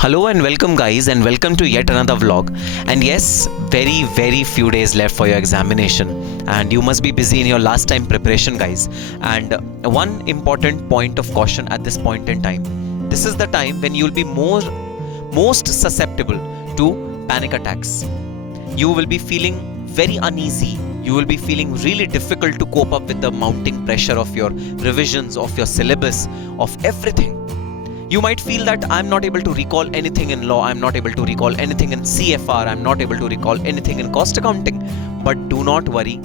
Hello and welcome guys, and welcome to yet another vlog. And yes, very few days left for your examination, and you must be busy in your last time preparation guys. And one important point of caution at this point in time, this is the time when you'll be most susceptible to panic attacks. You will be feeling very uneasy. You will be feeling really difficult to cope up with the mounting pressure of your revisions, of your syllabus, of everything. You might feel that I'm not able to recall anything in law, I'm not able to recall anything in CFR, I'm not able to recall anything in cost accounting. But do not worry,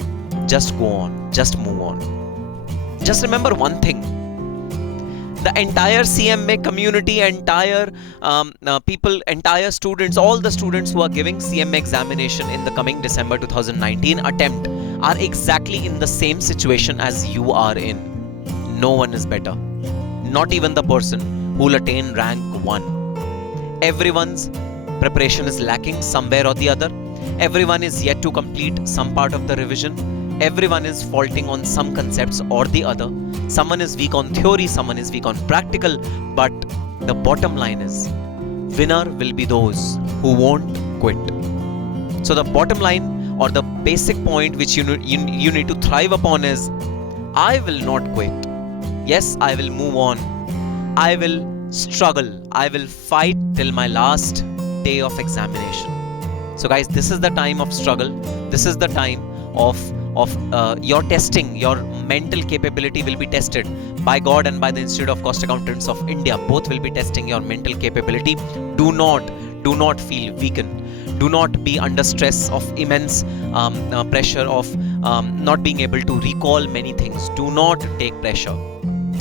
just go on, just move on. Just remember one thing: the entire CMA community, entire people, entire students, all the students who are giving CMA examination in the coming December 2019 attempt are exactly in the same situation as you are in. No one is better, not even the person who will attain rank 1. Everyone's preparation is lacking somewhere or the other. Everyone is yet to complete some part of the revision. Everyone is faulting on some concepts or the other. Someone is weak on theory, someone is weak on practical. But the bottom line is, winner will be those who won't quit. So the bottom line, or the basic point which you need to thrive upon is, I will not quit. Yes, I will move on. I will struggle. I will fight till my last day of examination. So guys, this is the time of struggle. This is the time of your testing. Your mental capability will be tested by God and by the Institute of Cost Accountants of India. Both will be testing your mental capability. Do not feel weakened. Do not be under stress of immense pressure of not being able to recall many things. Do not take pressure.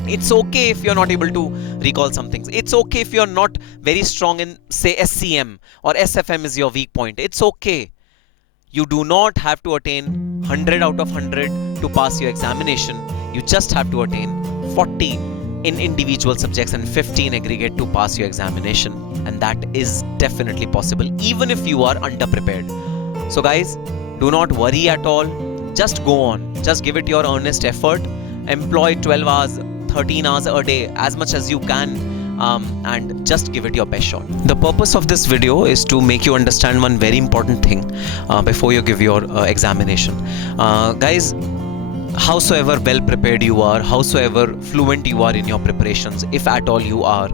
It's okay if you're not able to recall some things. It's okay if you're not very strong in, say, SCM or SFM is your weak point. It's okay. You do not have to attain 100 out of 100 to pass your examination. You just have to attain 40 in individual subjects and 50 in aggregate to pass your examination. And that is definitely possible, even if you are underprepared. So guys, do not worry at all. Just go on. Just give it your earnest effort. Employ 12 hours, 13 hours a day, as much as you can, and just give it your best shot. The purpose of this video is to make you understand one very important thing before you give your examination. Guys, howsoever well prepared you are, howsoever fluent you are in your preparations, if at all you are,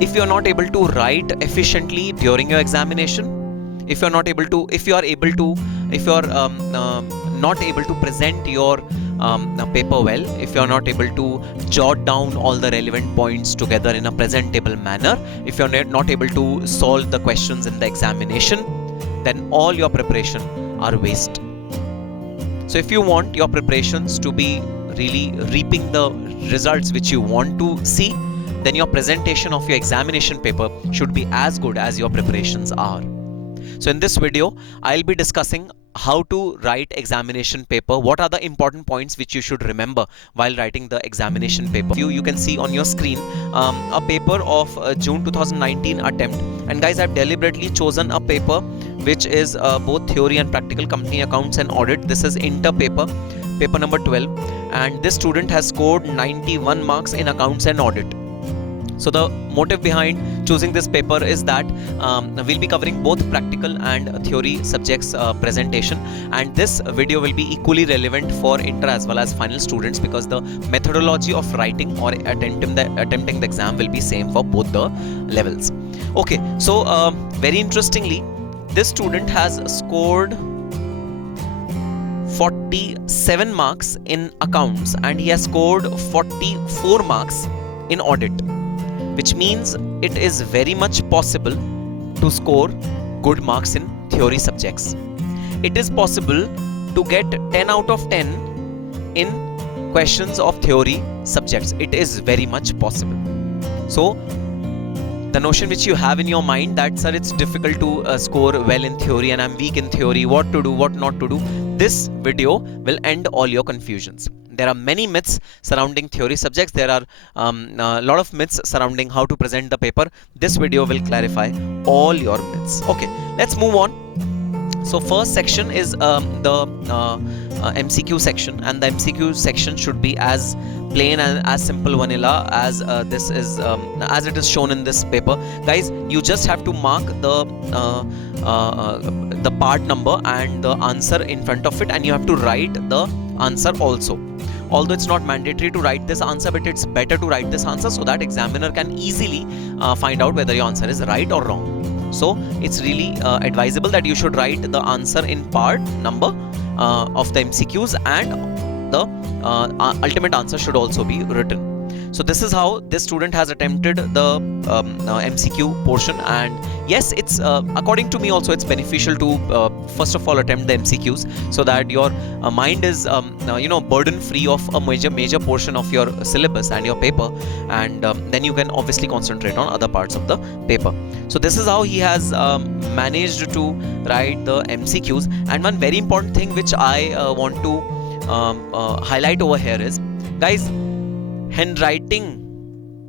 if you're not able to write efficiently during your examination, if you're not able to present your paper well, if you're not able to jot down all the relevant points together in a presentable manner, if you're not able to solve the questions in the examination, then all your preparation are waste. So if you want your preparations to be really reaping the results which you want to see, then your presentation of your examination paper should be as good as your preparations are. So in this video, I'll be discussing how to write examination paper. What are the important points which you should remember while writing the examination paper? You can see on your screen a paper of June 2019 attempt. And guys, I've deliberately chosen a paper which is both theory and practical, company accounts and audit. This is inter paper number 12. And this student has scored 91 marks in accounts and audit. So the motive behind choosing this paper is that we'll be covering both practical and theory subjects presentation, and this video will be equally relevant for inter as well as final students, because the methodology of writing or attempting the exam will be same for both the levels. Okay, so very interestingly, this student has scored 47 marks in accounts and he has scored 44 marks in audit, which means it is very much possible to score good marks in theory subjects. It is possible to get 10 out of 10 in questions of theory subjects. It is very much possible. So the notion which you have in your mind that, sir, it's difficult to score well in theory and I'm weak in theory, what to do, what not to do, this video will end all your confusions. There are many myths surrounding theory subjects. There are a lot of myths surrounding how to present the paper. This video will clarify all your myths. Okay, let's move on. So first section is the MCQ section, and the MCQ section should be as plain and as simple vanilla as this is as it is shown in this paper. Guys, you just have to mark the part number and the answer in front of it, and you have to write the answer also. Although it's not mandatory to write this answer, but it's better to write this answer so that examiner can easily find out whether your answer is right or wrong. So it's really advisable that you should write the answer in part number of the MCQs, and the ultimate answer should also be written. So this is how this student has attempted the MCQ portion, and yes, it's according to me also it's beneficial to first of all attempt the MCQs so that your mind is burden free of a major portion of your syllabus and your paper, and then you can obviously concentrate on other parts of the paper. So this is how he has managed to write the MCQs. And one very important thing which I want to highlight over here is, guys, handwriting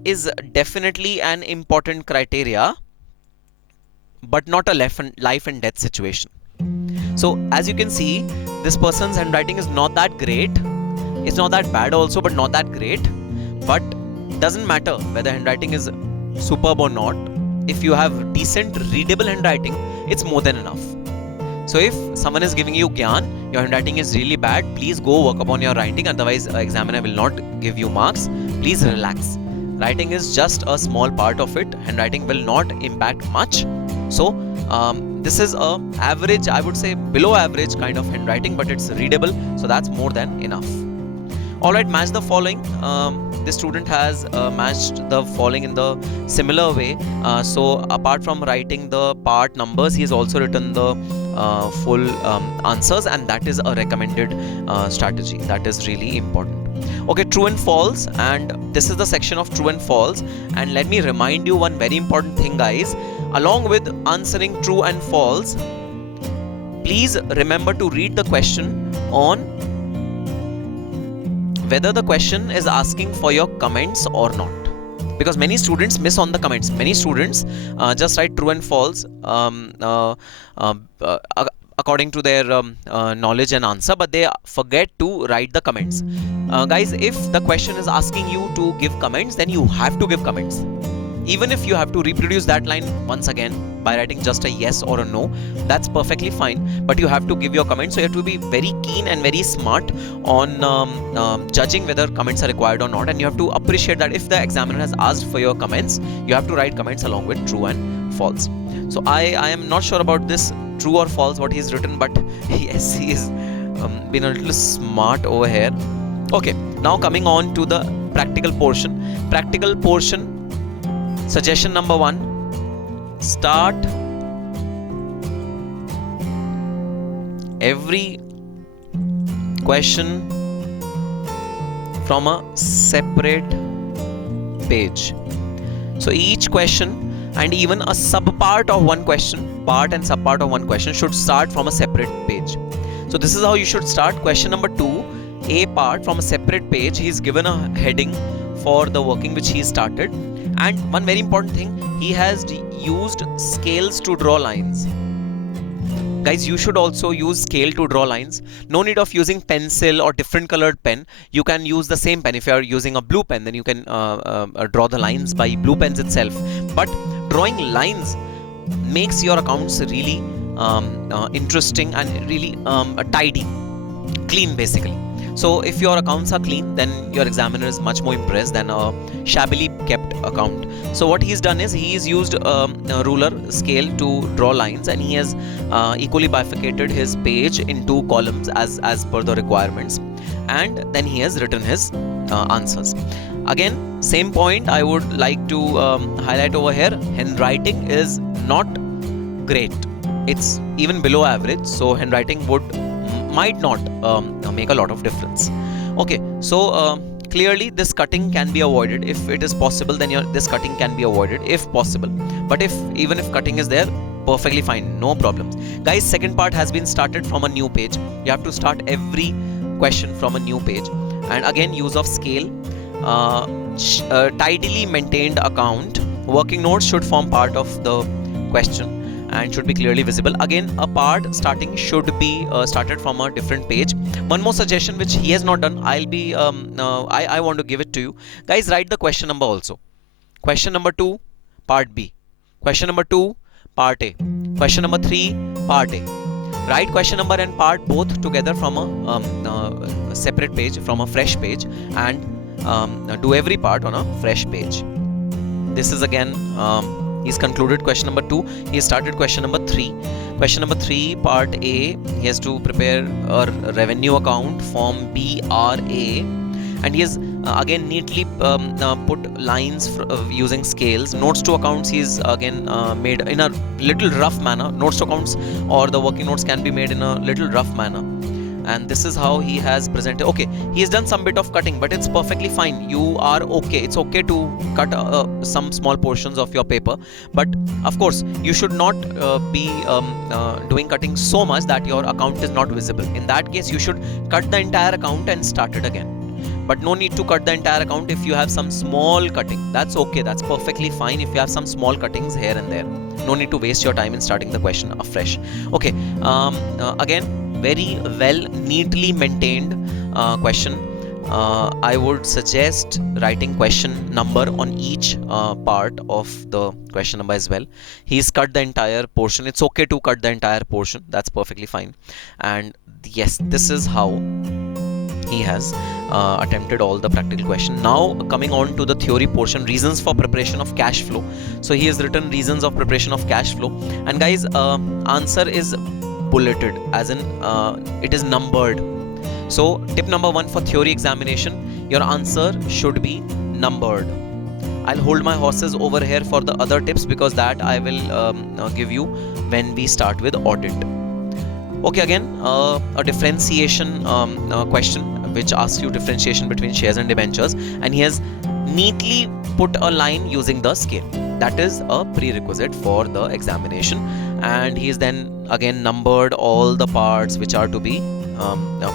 is definitely an important criteria, but not a life and death situation. So as you can see, this person's handwriting is not that great. It's not that bad also, but not that great. But doesn't matter whether handwriting is superb or not. If you have decent readable handwriting, it's more than enough. So if someone is giving you gyan, your handwriting is really bad, please go work upon your writing, otherwise examiner will not give you marks. Please relax. Writing is just a small part of it. Handwriting will not impact much. So this is a average, I would say below average kind of handwriting, but it's readable, so that's more than enough. Alright, match the following. This student has matched the following in the similar way. So apart from writing the part numbers, he has also written the full answers, and that is a recommended strategy. That is really important. Okay, true and false, and this is the section of true and false. And let me remind you one very important thing, guys. Along with answering true and false, please remember to read the question on whether the question is asking for your comments or not, because many students miss on the comments. Many students just write true and false according to their knowledge and answer, but they forget to write the comments. Guys, if the question is asking you to give comments, then you have to give comments. Even if you have to reproduce that line once again by writing just a yes or a no, that's perfectly fine, but you have to give your comments. So you have to be very keen and very smart on judging whether comments are required or not, and you have to appreciate that if the examiner has asked for your comments, you have to write comments along with true and false. So I am not sure about this true or false what he's written, but yes, he's been a little smart over here. Okay, now coming on to the practical portion. Practical portion, suggestion number 1, start every question from a separate page. So each question and even a subpart of one question, part and subpart of one question, should start from a separate page. So this is how you should start. Question number 2, a part from a separate page. He is given a heading for the working which he started. And one very important thing, he has used scales to draw lines. Guys, you should also use scale to draw lines. No need of using pencil or different colored pen. You can use the same pen. If you are using a blue pen, then you can draw the lines by blue pens itself. But drawing lines makes your accounts really interesting and really tidy, clean basically. So if your accounts are clean, then your examiner is much more impressed than a shabbily kept account. So what he's done is he's used a ruler scale to draw lines, and he has equally bifurcated his page into columns as per the requirements, and then he has written his answers. Again, same point I would like to highlight over here. Handwriting is not great. It's even below average. So handwriting might not make a lot of difference. Okay, so clearly this cutting can be avoided. If it is possible, then this cutting can be avoided if possible. But even if cutting is there, perfectly fine, no problems. Guys, second part has been started from a new page. You have to start every question from a new page. And again, use of scale, tidily maintained account. Working notes should form part of the question. and should be clearly visible. Again, a part starting should be started from a different page. One more suggestion which he has not done, I want to give it to you. Guys, write the question number also. Question number 2, part B. Question number 2, part A. Question number 3, part A. Write question number and part both together from a separate page, from a fresh page, and do every part on a fresh page. This is again, he's concluded question number 2. He started question number 3. Question number 3, part A, he has to prepare a revenue account, form BRA, and he has again neatly put lines using scales. Notes to accounts he's again made in a little rough manner. Notes to accounts or the working notes can be made in a little rough manner. And this is how he has presented. Okay, he has done some bit of cutting, but it's perfectly fine. You are okay. It's okay to cut some small portions of your paper, but of course you should not be doing cutting so much that your account is not visible. In that case, you should cut the entire account and start it again. But no need to cut the entire account if you have some small cutting. That's okay. That's perfectly fine if you have some small cuttings here and there. No need to waste your time in starting the question afresh. Okay. Again, very well, neatly maintained question. I would suggest writing question number on each part of the question number as well. He's cut the entire portion. It's okay to cut the entire portion. That's perfectly fine. And yes, this is how he has attempted all the practical question. Now coming on to the theory portion, reasons for preparation of cash flow. So he has written reasons of preparation of cash flow, and guys, answer is bulleted, as in it is numbered. So tip number 1 for theory examination, your answer should be numbered. I'll hold my horses over here for the other tips, because that I will give you when we start with audit. Okay, again, a differentiation question which asks you differentiation between shares and debentures, and he has neatly put a line using the scale. That is a prerequisite for the examination, and he is then again numbered all the parts which are to be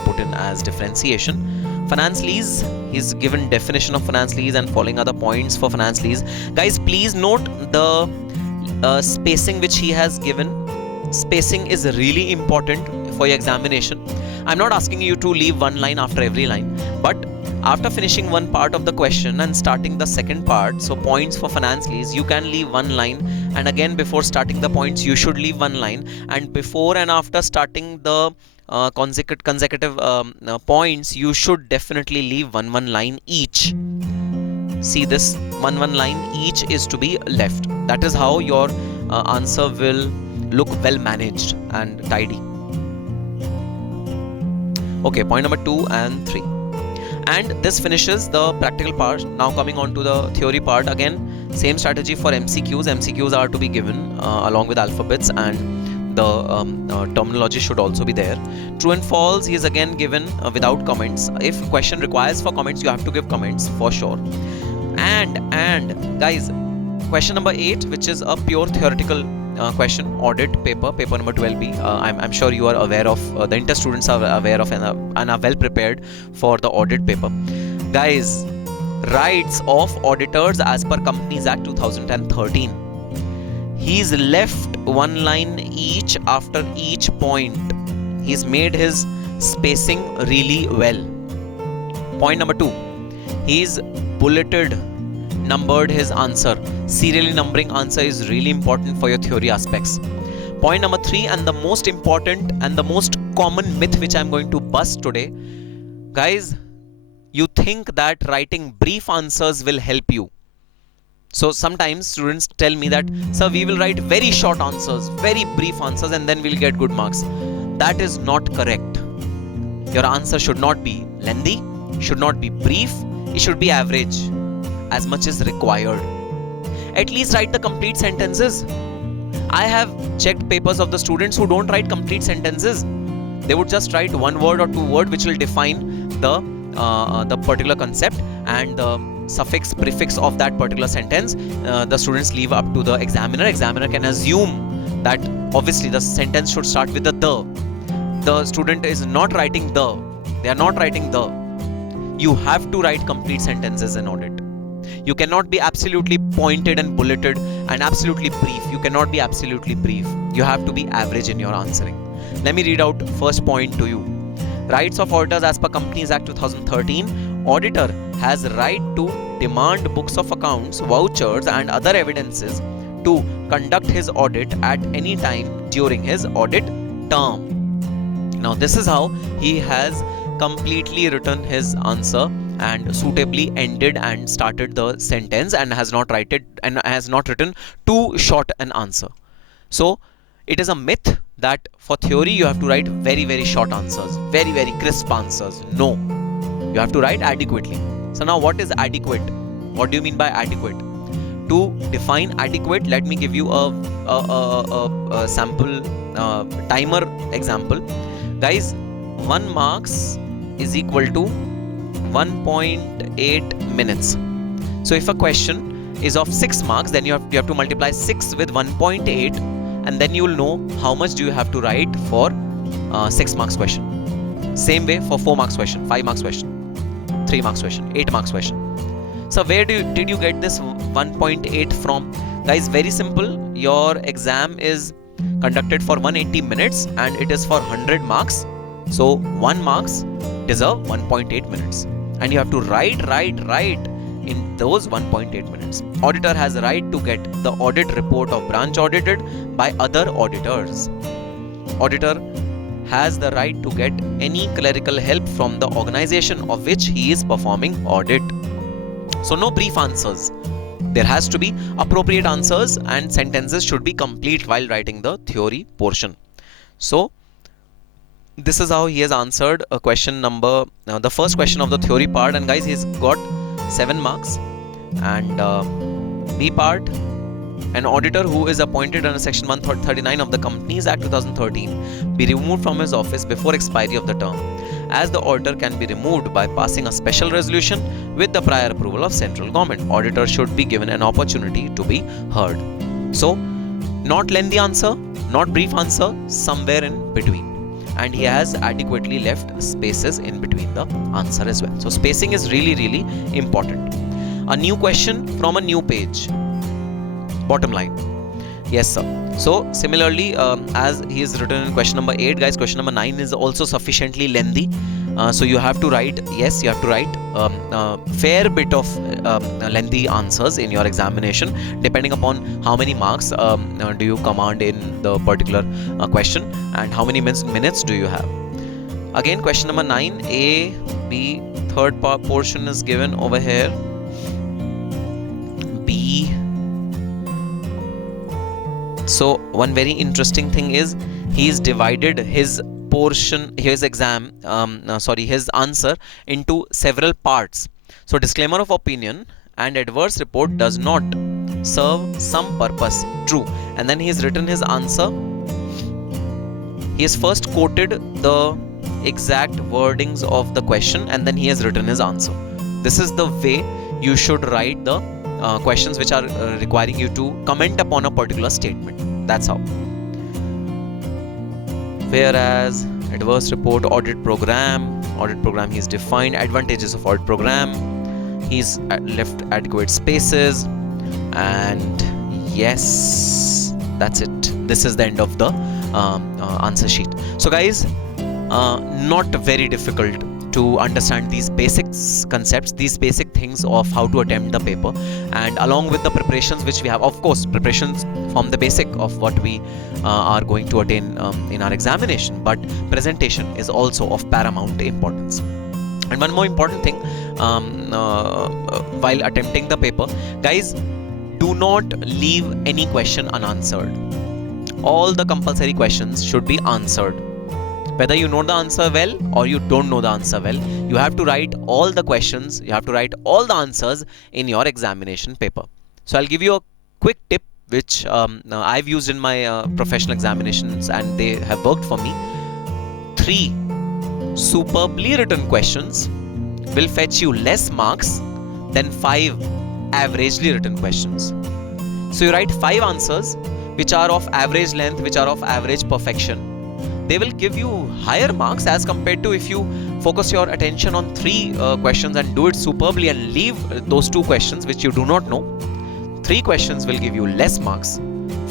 put in as differentiation. Finance lease, he's given definition of finance lease and following other points for finance lease. Guys, please note the spacing which he has given. Spacing is really important for your examination. I'm not asking you to leave one line after every line, but after finishing one part of the question and starting the second part, so points for finance lease, you can leave one line, and again before starting the points you should leave one line, and before and after starting the consecutive points, you should definitely leave one line each. See, this one line each is to be left. That is how your answer will look well managed and tidy. Okay, point number 2 and 3. And this finishes the practical part. Now coming on to the theory part, again same strategy for MCQs. MCQs are to be given along with alphabets, and the terminology should also be there. True and false, he is again given without comments. If question requires for comments, you have to give comments for sure. And guys, question number 8, which is a pure theoretical question, audit paper number 12B. I'm sure you are aware of, the inter students are aware of and are well prepared for the audit paper. Guys, rights of auditors as per Companies Act 2013. He's left one line each after each point. He's made his spacing really well. Point number 2, he's bulleted, numbered his answer. Serially numbering answer is really important for your theory aspects. Point number 3, and the most important and the most common myth which I'm going to bust today. Guys, you think that writing brief answers will help you. So sometimes students tell me that, sir, we will write very short answers, very brief answers, and then we'll get good marks. That is not correct. Your answer should not be lengthy, should not be brief, it should be average, as much as required. At least write the complete sentences. I have checked papers of the students who don't write complete sentences. They would just write one word or two words which will define the particular concept, and the suffix prefix of that particular sentence the students leave up to the examiner. Examiner can assume that obviously the sentence should start with the. The student is not writing the. They are not writing the. You have to write complete sentences in audit. You cannot be absolutely pointed and bulleted and absolutely brief. You cannot be absolutely brief. You have to be average in your answering. Let me read out first point to you. Rights of auditors as per Companies Act 2013. Auditor has right to demand books of accounts, vouchers and other evidences to conduct his audit at any time during his audit term. Now this is how he has completely written his answer and suitably ended and started the sentence, and has not written too short an answer. So it is a myth that for theory you have to write very, very short answers, very, very crisp answers. No, you have to write adequately. So now what is adequate? What do you mean by adequate? To define adequate, let me give you a sample timer example. Guys, 1 marks is equal to 1.8 minutes. So if a question is of 6 marks, then you have to multiply 6 with 1.8, and then you will know how much do you have to write for 6 marks question. Same way for 4 marks question, 5 marks question, 3 marks question, 8 marks question. So where did you get this 1.8 from? Guys, very simple. Your exam is conducted for 180 minutes and it is for 100 marks. So 1 marks deserve 1.8 minutes. And you have to write in those 1.8 minutes. Auditor has a right to get the audit report of branch audited by other auditors. Auditor has the right to get any clerical help from the organization of which he is performing audit. So no brief answers. There has to be appropriate answers, and sentences should be complete while writing the theory portion. So this is how he has answered a question number, the first question of the theory part, and guys, he's got 7 marks. And B part, an auditor who is appointed under section 139 of the Companies Act 2013 be removed from his office before expiry of the term, as the auditor can be removed by passing a special resolution with the prior approval of central government. Auditor should be given an opportunity to be heard. So not lengthy answer, not brief answer, somewhere in between. And he has adequately left spaces in between the answer as well. So spacing is really, really important. A new question from a new page. Bottom line. Yes, sir. So similarly, as he is written in question number 8, guys, question number 9 is also sufficiently lengthy. So you have to write, yes, you have to write fair bit of lengthy answers in your examination, depending upon how many marks do you command in the particular question, and how many minutes do you have. Again, question number 9, A, B, third portion is given over here. B. So one very interesting thing is he's divided his portion, his his answer into several parts. So disclaimer of opinion and adverse report does not serve some purpose. True. And then he has written his answer. He has first quoted the exact wordings of the question, and then he has written his answer. This is the way you should write the questions which are requiring you to comment upon a particular statement. That's how. Whereas adverse report, audit program he's defined, advantages of audit program, he's left adequate spaces, and yes, that's it. This is the end of the answer sheet. So guys, not very difficult to understand these basic concepts, these basic things of how to attempt the paper, and along with the preparations which we have, of course, preparations from the basic of what we are going to attain in our examination, but presentation is also of paramount importance. And one more important thing while attempting the paper, guys, do not leave any question unanswered. All the compulsory questions should be answered. Whether you know the answer well or you don't know the answer well, you have to write all the questions, you have to write all the answers in your examination paper. So I'll give you a quick tip which I've used in my professional examinations, and they have worked for me. 3 superbly written questions will fetch you less marks than 5 averagely written questions. So you write 5 answers which are of average length, which are of average perfection. they will give you higher marks as compared to if you focus your attention on 3 questions and do it superbly and leave those 2 questions which you do not know. 3 questions will give you less marks.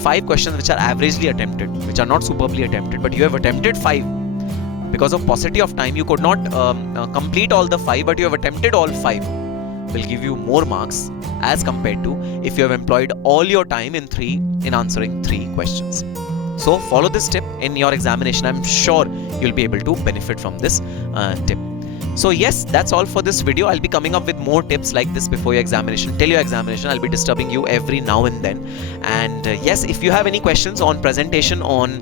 5 questions which are averagely attempted, which are not superbly attempted, but you have attempted 5. Because of paucity of time, you could not complete all the 5, but you have attempted all 5. Will give you more marks as compared to if you have employed all your time in answering 3 questions. So follow this tip in your examination. I'm sure you'll be able to benefit from this tip. So yes, that's all for this video. I'll be coming up with more tips like this before your examination. Till your examination, I'll be disturbing you every now and then. And yes, if you have any questions on presentation, on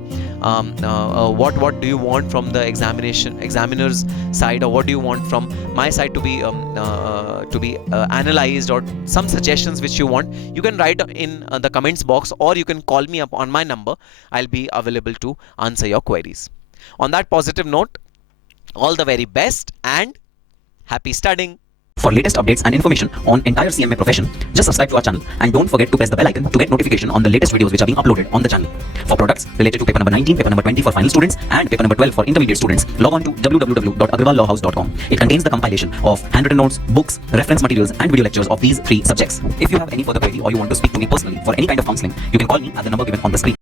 what do you want from the examiner's side, or what do you want from my side to be analyzed, or some suggestions which you want, you can write in the comments box, or you can call me up on my number. I'll be available to answer your queries. On that positive note, all the very best and happy studying. For latest updates and information on entire CMA profession, just subscribe to our channel and don't forget to press the bell icon to get notification on the latest videos which are being uploaded on the channel. For products related to paper number 19, paper number 20 for final students and paper number 12 for intermediate students, log on to www.agrawallawhouse.com. It contains the compilation of handwritten notes, books, reference materials and video lectures of these 3 subjects. If you have any further query or you want to speak to me personally for any kind of counseling, you can call me at the number given on the screen.